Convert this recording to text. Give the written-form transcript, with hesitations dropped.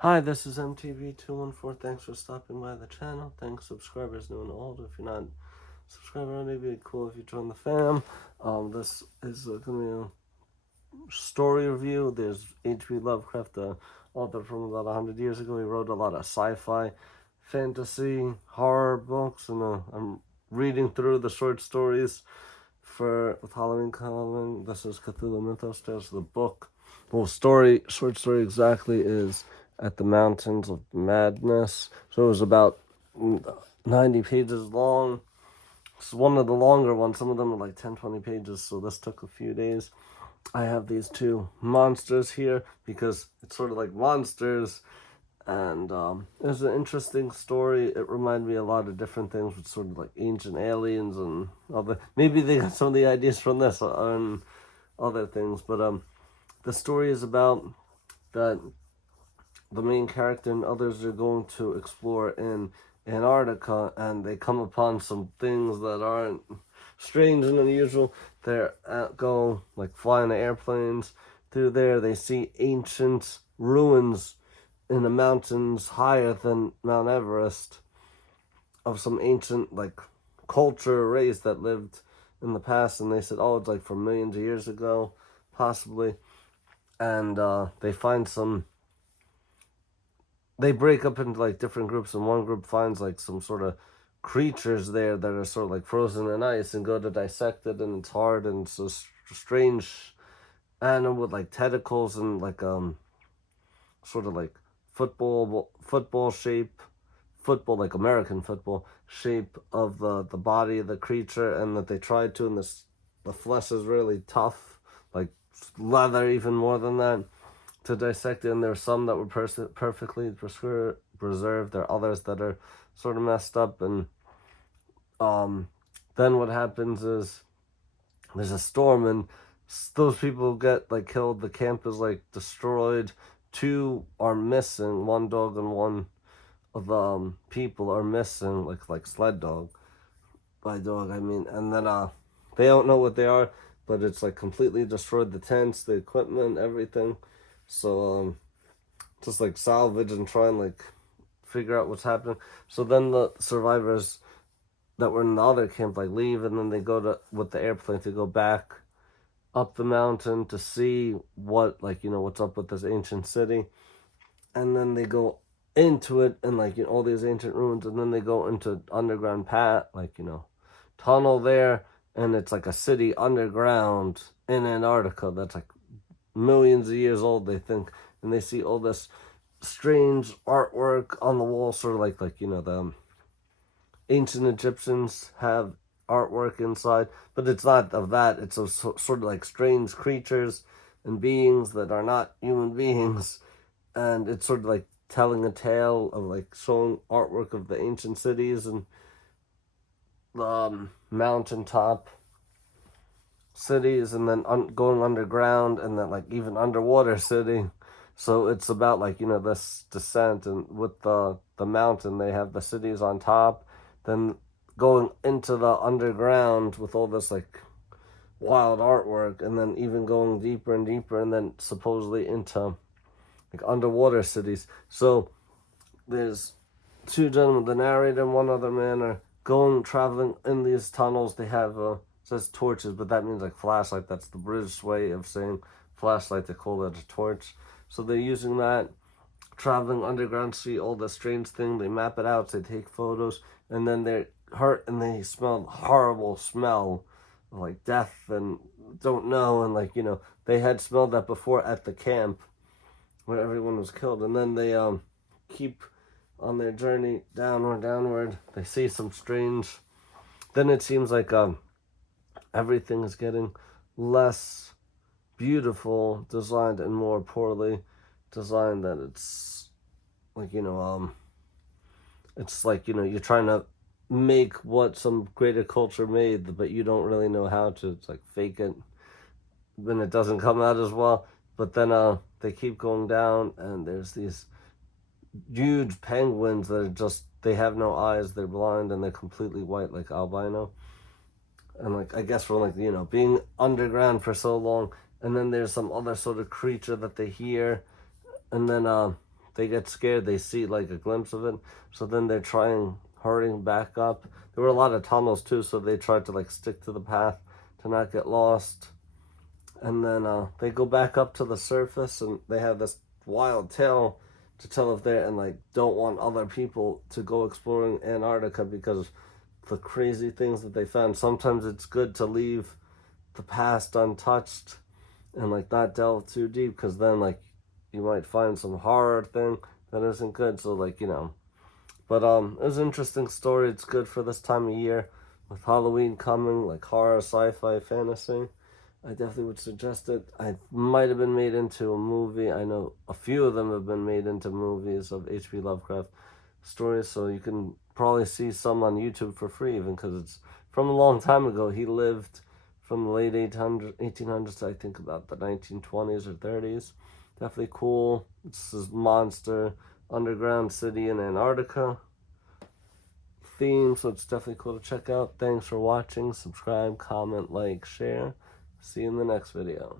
Hi, this is MTV214. Thanks for stopping by the channel. Thanks, subscribers new and old. If you're not subscribed already, it'd be cool if you join the fam. This is going to be a story review. There's HP Lovecraft, the author from about 100 years ago. He wrote a lot of sci-fi, fantasy, horror books, and I'm reading through the short stories with Halloween coming. This is Cthulhu Mythos. There's the book. Well, short story exactly is At the Mountains of Madness. So it was about 90 pages long. It's one of the longer ones. Some of them are like 10, 20 pages. So this took a few days. I have these two monsters here because it's sort of like monsters. And it was an interesting story. It reminded me a lot of different things with sort of like ancient aliens and other. Maybe they got some of the ideas from this and other things. But the story is about that the main character and others are going to explore in Antarctica, and they come upon some things that aren't strange and unusual. They're go like flying the airplanes through there. They see ancient ruins in the mountains higher than Mount Everest of some ancient like culture race that lived in the past, and they said, oh, it's like from millions of years ago, possibly. And they find they break up into like different groups, and one group finds like some sort of creatures there that are sort of like frozen in ice and go to dissect it, and it's hard, and it's a strange animal with like tentacles and like sort of like football shape, football like American football shape of the body of the creature, and that they tried to, and the flesh is really tough, like leather even more than that, to dissect it. And there are some that were perfectly preserved. There are others that are sort of messed up. And then what happens is there's a storm, and those people get like killed. The camp is like destroyed. Two are missing. One dog and one of the people are missing. Like sled dog. By dog, I mean. And then they don't know what they are, but it's like completely destroyed the tents, the equipment, everything. So just like salvage and try and like figure out what's happening. So then the survivors that were in the other camp like leave, and then they go to with the airplane to go back up the mountain to see what what's up with this ancient city. And then they go into it, and like all these ancient ruins, and then they go into underground path, tunnel there, and it's like a city underground in Antarctica that's like millions of years old, they think. And they see all this strange artwork on the wall, sort of like the ancient Egyptians have artwork inside, but it's not of that. It's of sort of like strange creatures and beings that are not human beings, and it's sort of like telling a tale of like showing artwork of the ancient cities and mountaintop cities, and then going underground, and then like even underwater city. So it's about like this descent, and with the mountain they have the cities on top, then going into the underground with all this like wild artwork, and then even going deeper and deeper, and then supposedly into like underwater cities. So there's two gentlemen, the narrator and one other man, are traveling in these tunnels. They have says torches, but that means like flashlight. That's the British way of saying flashlight. They call it a torch. So they're using that, traveling underground, see all the strange thing. They map it out. They take photos, and then they're hurt, and they smell horrible smell of like death, and don't know, and they had smelled that before at the camp where everyone was killed. And then they keep on their journey downward. They see some strange. Then it seems like everything is getting less beautiful designed and more poorly designed. That it's like it's like you're trying to make what some greater culture made, but you don't really know how to. It's like fake it, then it doesn't come out as well. But then they keep going down, and there's these huge penguins that are just, they have no eyes, they're blind, and they're completely white, like albino. And like I guess from like being underground for so long. And then there's some other sort of creature that they hear, and then they get scared, they see like a glimpse of it, so then they're hurrying back up. There were a lot of tunnels too, so they tried to like stick to the path to not get lost. And then they go back up to the surface, and they have this wild tale to tell if they and like don't want other people to go exploring Antarctica because the crazy things that they found. Sometimes it's good to leave the past untouched and like not delve too deep, because then like you might find some horror thing that isn't good. So like, you know, but it was an interesting story. It's good for this time of year with Halloween coming, like horror, sci-fi, fantasy. I definitely would suggest it. I might have been made into a movie. I know a few of them have been made into movies of HP Lovecraft stories, so you can probably see some on YouTube for free, even because it's from a long time ago. He lived from the late 1800s to I think about the 1920s or 30s. Definitely cool. It's this monster underground city in Antarctica theme, so it's definitely cool to check out. Thanks for watching. Subscribe, comment, like, share. See you in the next video.